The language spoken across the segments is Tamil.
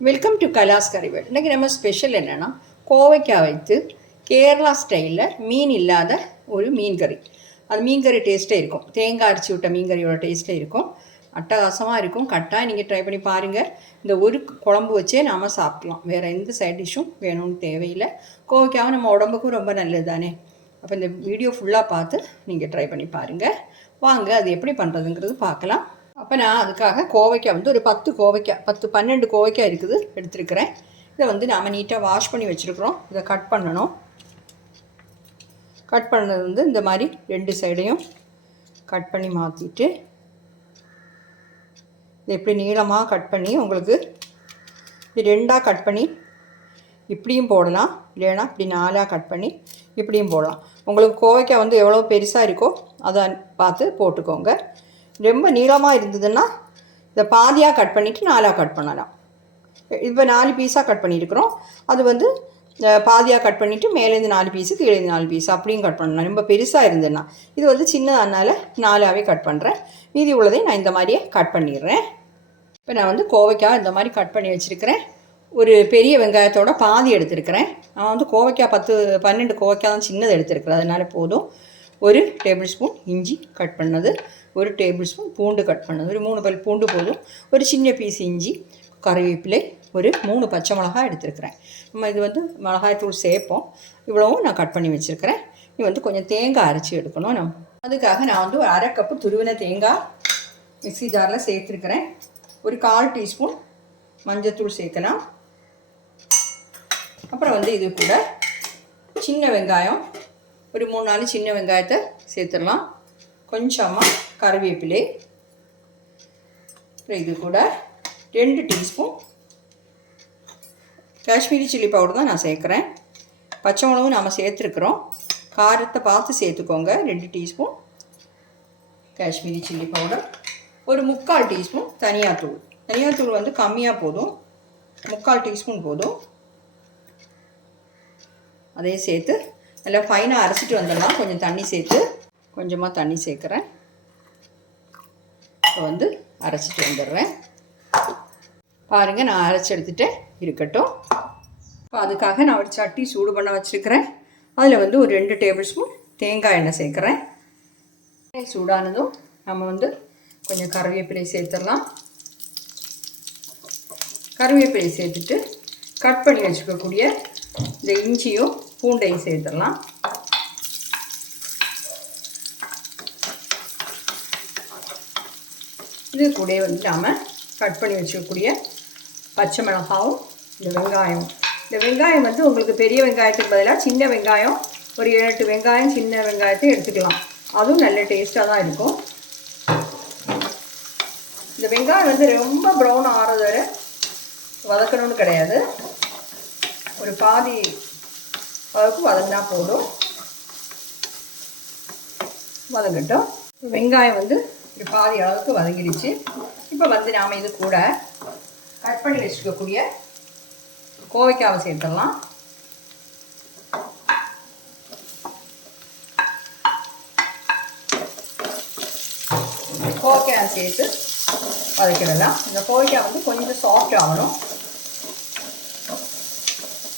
வெல்கம் டு கலாஸ் கறிவேல் இன்றைக்கி நம்ம ஸ்பெஷல் என்னென்னா கோவைக்காய் வைத்து கேரளா ஸ்டைலில் மீன் இல்லாத ஒரு மீன் கறி. அது மீன் கறி டேஸ்ட்டே இருக்கும். தேங்காய் அரைச்சி விட்ட மீன் கறியோட டேஸ்ட்டே இருக்கும். அட்டகாசமாக இருக்கும். கட்டாக நீங்கள் ட்ரை பண்ணி பாருங்கள் இந்த ஒரு குழம்பு வச்சே நாம் சாப்பிட்லாம். வேறு எந்த சைட் டிஷ்ஷும் வேணும்னு தேவையில்லை. கோவைக்காவும் நம்ம உடம்புக்கும் ரொம்ப நல்லது தானே? அப்போ இந்த வீடியோ ஃபுல்லாக பார்த்து நீங்கள் ட்ரை பண்ணி பாருங்கள் வாங்க அது எப்படி பண்ணுறதுங்கிறது பார்க்கலாம். அப்போ நான் அதுக்காக கோவைக்காய் வந்து ஒரு பத்து கோவைக்காய் பத்து பன்னெண்டு கோவைக்காய் இருக்குது எடுத்துருக்கிறேன். இதை வந்து நாம் நீட்டாக வாஷ் பண்ணி வச்சுருக்குறோம். இதை கட் பண்ணணும். கட் பண்ணது வந்து இந்த மாதிரி ரெண்டு சைடையும் கட் பண்ணி மாற்றிட்டு இது எப்படி நீளமாக கட் பண்ணி உங்களுக்கு இது ரெண்டாக கட் பண்ணி இப்படியும் போடலாம். இல்லைன்னா இப்படி நாலாக கட் பண்ணி இப்படியும் போடலாம். உங்களுக்கு கோவைக்காய் வந்து எவ்வளோ பெருசாக இருக்கோ அதை பார்த்து போட்டுக்கோங்க. ரொம்ப நீளமாக இருந்ததுன்னா இதை பாதியாக கட் பண்ணிவிட்டு நாலாக கட் பண்ணலாம். இப்போ நாலு பீஸாக கட் பண்ணியிருக்கிறோம். அது வந்து பாதியாக கட் பண்ணிவிட்டு மேலேருந்து நாலு பீஸு கீழேருந்து நாலு பீஸ் அப்படியும் கட் பண்ணலாம். ரொம்ப பெருசாக இருந்ததுன்னா இது வந்து சின்னதானால நாலாகவே கட் பண்ணுறேன் மீதி உள்ளதையும் நான் இந்த மாதிரியே கட் பண்ணிடுறேன். இப்போ நான் வந்து கோவைக்காய் இந்த மாதிரி கட் பண்ணி வச்சுருக்கிறேன். ஒரு பெரிய வெங்காயத்தோட பாதி எடுத்திருக்கிறேன். நான் வந்து கோவைக்காய் பத்து பன்னெண்டு கோவைக்காய் தான் சின்னது எடுத்திருக்கிறேன். அதனால போதும். ஒரு டேபிள் ஸ்பூன் இஞ்சி கட் பண்ணது ஒரு டேபிள் ஸ்பூன் பூண்டு கட் பண்ணது. ஒரு மூணு பல் பூண்டு போதும். ஒரு சின்ன பீஸ் இஞ்சி கறிவேப்பிலை ஒரு மூணு பச்சை மிளகாய் எடுத்துருக்கிறேன். நம்ம இது வந்து மிளகாய்த்தூள் சேர்ப்போம். இவ்வளவும் நான் கட் பண்ணி வச்சுருக்கிறேன். இது வந்து கொஞ்சம் தேங்காய் அரைச்சி எடுக்கணும். நம்ம அதுக்காக நான் வந்து ஒரு அரை கப்பு துருவின தேங்காய் மிக்ஸி ஜாரில் சேர்த்துருக்கிறேன். ஒரு கால் டீஸ்பூன் மஞ்சத்தூள் சேர்க்கலாம். அப்புறம் வந்து இது கூட சின்ன வெங்காயம் ஒரு மூணு நாலு சின்ன வெங்காயத்தை சேர்த்துடலாம். கொஞ்சமாக கருவேப்பிலை. அப்புறம் இது கூட ரெண்டு டீஸ்பூன் காஷ்மீரி சில்லி பவுடர் தான் நான் சேர்க்குறேன். பச்சை மிளகும் நாம் சேர்த்துருக்குறோம். காரத்தை பார்த்து சேர்த்துக்கோங்க. ரெண்டு டீஸ்பூன் காஷ்மீரி சில்லி பவுடர். ஒரு முக்கால் டீஸ்பூன் தனியாத்தூள். தனியாத்தூள் வந்து கம்மியாக போதும். முக்கால் டீஸ்பூன் போதும். அதையும் சேர்த்து நல்லா ஃபைனாக அரைச்சிட்டு வந்துடலாம். கொஞ்சம் தண்ணி சேர்த்து கொஞ்சமாக தண்ணி சேர்க்குறேன். இப்போ வந்து அரைச்சிட்டு வந்துடுறேன். பாருங்கள் நான் அரைச்சி எடுத்துகிட்டு இருக்கட்டும். இப்போ அதுக்காக நான் ஒரு சட்டி சூடு பண்ண வச்சுருக்கிறேன். அதில் வந்து ஒரு ரெண்டு டேபிள் ஸ்பூன் தேங்காய் எண்ணெய் சேர்க்குறேன். சூடானதும் நம்ம வந்து கொஞ்சம் கருவேப்பிலை சேர்த்துடலாம். கருவேப்பிலை சேர்த்துட்டு கட் பண்ணி வச்சுக்கக்கூடிய இந்த இஞ்சியும் பூண்டை சேர்த்துடலாம். இது கூட வந்து நாம் கட் பண்ணி வச்சுக்கக்கூடிய பச்சை மிளகாவும் இந்த வெங்காயம். இந்த வெங்காயம் வந்து உங்களுக்கு பெரிய வெங்காயத்துக்கு பதிலாக சின்ன வெங்காயம் ஒரு ஏழு எட்டு வெங்காயம் சின்ன வெங்காயத்தை எடுத்துக்கலாம். அதுவும் நல்ல டேஸ்ட்டாக தான் இருக்கும். இந்த வெங்காயம் வந்து ரொம்ப ப்ரௌன் ஆகிறது வரை வதக்கணும்னு கிடையாது. ஒரு பாதி அளவுக்கு வதங்கினா போதும். வதங்கட்டும். வெங்காயம் வந்து ஒரு பாதி அளவுக்கு வதங்கிடுச்சு. இப்போ வந்து நாம் இது கூட கட் பண்ணி வச்சுக்கக்கூடிய கோவைக்காவை சேர்த்துடலாம். கோவைக்காய் சேர்த்து வதக்கிடலாம் இந்த கோவைக்காய் வந்து கொஞ்சம் சாஃப்ட் ஆகணும்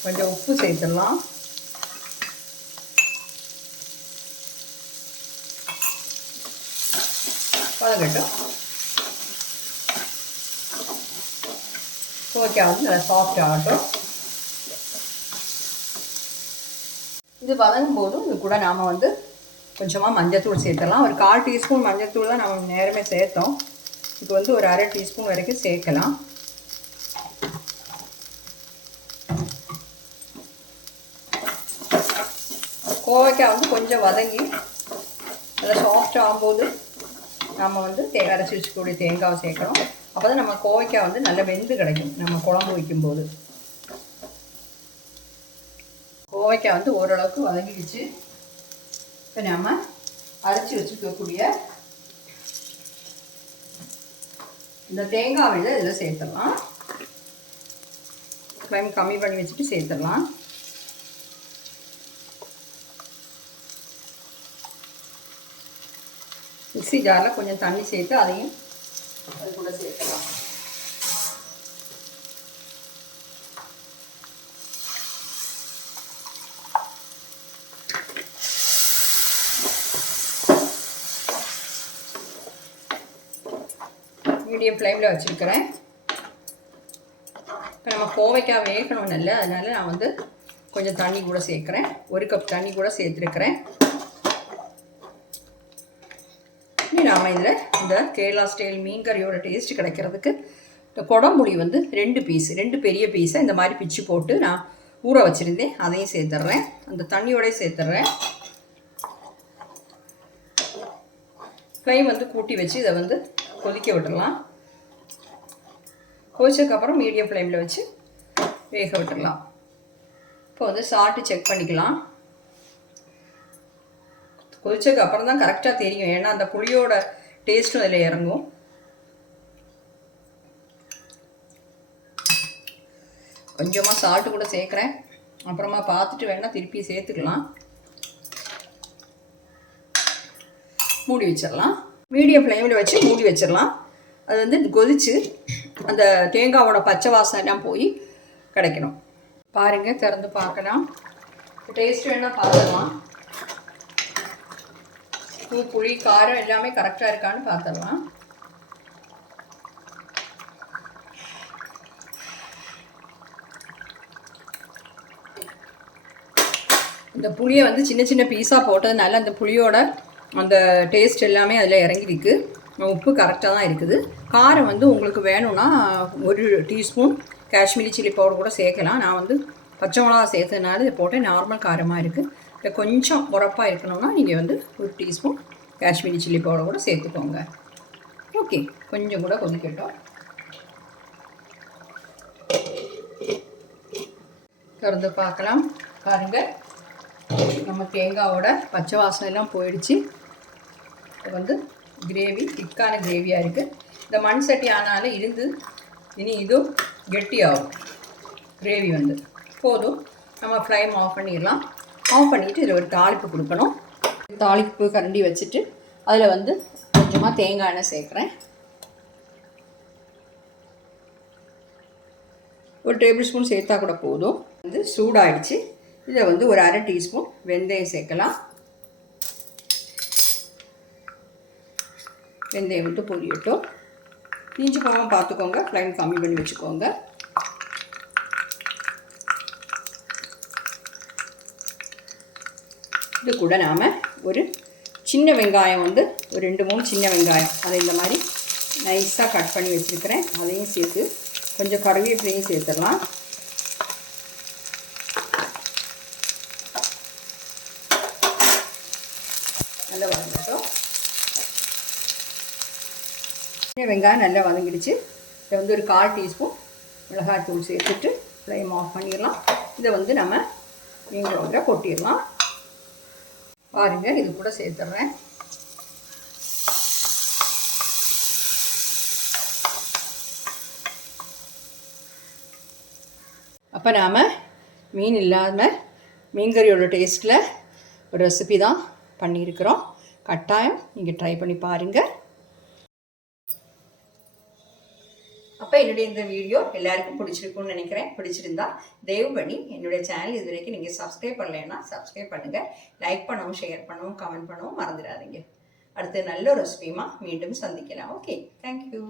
கொஞ்சம் உப்பு சேர்த்துடலாம். வதங்கட்டும் கோவைக்காய் வந்து நல்லா சாஃப்ட் ஆகட்டும். இது வதங்கும் போதும் இது கூட நாம் வந்து கொஞ்சமாக மஞ்சத்தூள் சேர்த்துடலாம். ஒரு கால் டீஸ்பூன் மஞ்சத்தூள் தான் நம்ம நேரமே சேர்த்தோம். இது வந்து ஒரு அரை டீஸ்பூன் வரைக்கும் சேர்க்கலாம். கோவைக்காய் வந்து கொஞ்சம் வதங்கி நல்லா சாஃப்ட் ஆகும்போது நம்ம வந்து தே அரைச்சி வச்சுக்கூடிய தேங்காவை சேர்க்கணும் அப்போ தான் நம்ம கோவைக்காய் வந்து நல்லா வெந்து கிடைக்கும். நம்ம குழம்பு வைக்கும்போது. கோவைக்காய் வந்து ஓரளவுக்கு வதங்கிடுச்சு இப்போ நம்ம அரைச்சி வச்சுக்கக்கூடிய இந்த தேங்காய் விதை இதில் சேர்த்துடலாம். ஃப்ளேம் கம்மி பண்ணி வச்சுட்டு சேர்த்துடலாம். மிக்சி ஜாரில் கொஞ்சம் தண்ணி சேர்த்து அதையும் அது கூட சேர்த்துக்கலாம். மீடியம் ஃப்ளேமில் வச்சுருக்கிறேன். இப்போ நம்ம கோவைக்காக வேகணும் நல்ல அதனால் நான் வந்து கொஞ்சம் தண்ணி கூட சேர்க்குறேன். ஒரு கப் தண்ணி கூட சேர்த்துருக்குறேன். நாம் இதில் இந்த கேரளா ஸ்டைல் மீன் கறியோட டேஸ்ட் கிடைக்கிறதுக்கு இந்த குடம்புளி வந்து ரெண்டு பீஸ் ரெண்டு பெரிய பீஸை இந்த மாதிரி பிச்சு போட்டு நான் ஊற வச்சுருந்தேன். அதையும் சேர்த்துட்றேன். அந்த தண்ணியோடய சேர்த்துட்றேன். ஃப்ளைம் வந்து கூட்டி வச்சு இதை வந்து கொதிக்க விட்டுடலாம். கொதிச்சதுக்கப்புறம் மீடியம் ஃப்ளேமில் வச்சு வேக விட்டுடலாம். இப்போ வந்து சால்ட்டு செக் பண்ணிக்கலாம். கொதிச்சதுக்கு அப்புறம் தான் கரெக்டாக தெரியும். ஏன்னா அந்த புளியோட டேஸ்ட்டும் அதில் இறங்கும். கொஞ்சமாக சால்ட்டு கூட சேர்க்குறேன். அப்புறமா பார்த்துட்டு வேணால் திருப்பி சேர்த்துக்கலாம். மூடி வச்சிடலாம். மீடியம் ஃப்ளேமில் வச்சு மூடி வச்சிடலாம். அது வந்து கொதித்து அந்த தேங்காவோட பச்சை வாசனைலாம் போய் கிடைக்கணும். பாருங்கள் திறந்து பார்க்கலாம். டேஸ்ட் வேணால் பார்க்கலாம். உப்பு புளி காரம் எல்லாமே கரெக்டாக இருக்கான்னு பார்த்துடலாம். இந்த புளியை வந்து சின்ன சின்ன பீஸாக போட்டதுனால அந்த புளியோட அந்த டேஸ்ட் எல்லாமே அதில் இறங்கிருக்கு உப்பு கரெக்டாக தான் இருக்குது. காரம் வந்து உங்களுக்கு வேணும்னா ஒரு டீஸ்பூன் காஷ்மீரி சில்லி பவுடர் கூட சேர்க்கலாம். நான் வந்து பச்சை மிளகா சேர்த்ததுனால இதை போட்டேன். நார்மல் காரமாக இருக்குது இல்லை கொஞ்சம் உரப்பாக இருக்கணும்னா நீங்கள் வந்து ஒரு டீஸ்பூன் காஷ்மீரி சில்லி பவுடர் கூட சேர்த்துக்கோங்க. ஓகே கொஞ்சம் கூட கொதிக்கட்டும். திறந்து பார்க்கலாம். பாருங்கள் நம்ம தேங்காவோட பச்சை வாசனை எல்லாம் போயிடுச்சு. இது வந்து கிரேவி திக்கான கிரேவியாக இருக்குது இந்த மண் சட்டி ஆனாலும் இருந்து இனி இதுவும் கெட்டியாகும். கிரேவி வந்து. போதும். நம்ம ஃப்ளைம் ஆஃப் பண்ணிடலாம். ஆஃப் பண்ணிவிட்டு இதில் ஒரு தாளிப்பு கொடுக்கணும். தாளிப்பு கரண்டி வச்சுட்டு அதில் வந்து கொஞ்சமாக தேங்காய் எண்ணெய் சேர்க்குறேன். ஒரு டேபிள் ஸ்பூன் சேர்த்தா கூட போதும். வந்து சூடாயிடுச்சு. இதில் வந்து ஒரு அரை டீஸ்பூன் வெந்தயம் சேர்க்கலாம். வெந்தயம் விட்டு பொரியட்டும். இஞ்சி போகாமல் பார்த்துக்கோங்க. ஃப்ளைம் கம்மி பண்ணி வச்சுக்கோங்க. இது கூட நாம் ஒரு சின்ன வெங்காயம் வந்து ஒரு ரெண்டு மூணு சின்ன வெங்காயம். அதை இந்த மாதிரி நைஸாக கட் பண்ணி வச்சுருக்கிறேன். அதையும் சேர்த்து கொஞ்சம் கருவேப்பிலையும் சேர்த்துடலாம். நல்லா வதங்கட்டும். வெங்காயம் நல்லா வதங்கிடுச்சு. இதை வந்து ஒரு கால் டீஸ்பூன் மிளகாய் தூள் சேர்த்துட்டு ஃப்ளேம் ஆஃப் பண்ணிடலாம். இதை வந்து நம்ம மீன் கொட்டிடலாம். பாருங்கள் இது கூட சேர்த்துட்றேன் அப்போ நாம் மீன் இல்லாமல் மீன்கறியோட டேஸ்ட்டில் ஒரு ரெசிபி தான் பண்ணியிருக்கிறோம். கட்டாயம் நீங்கள் ட்ரை பண்ணி பாருங்கள் அப்போ என்னுடைய இந்த வீடியோ எல்லாருக்கும் பிடிச்சிருக்கும்னு நினைக்கிறேன். பிடிச்சிருந்தா தயவு பண்ணி என்னுடைய சேனல் இது வரைக்கும் நீங்கள் சப்ஸ்கிரைப் பண்ணலைன்னா சப்ஸ்கிரைப் பண்ணுங்கள் லைக் பண்ணவும் ஷேர் பண்ணவும் கமெண்ட் பண்ணவும் மறந்துடாதீங்க. அடுத்து நல்ல ஒரு ரெசிபியுமா மீண்டும் சந்திக்கலாம். Okay thank you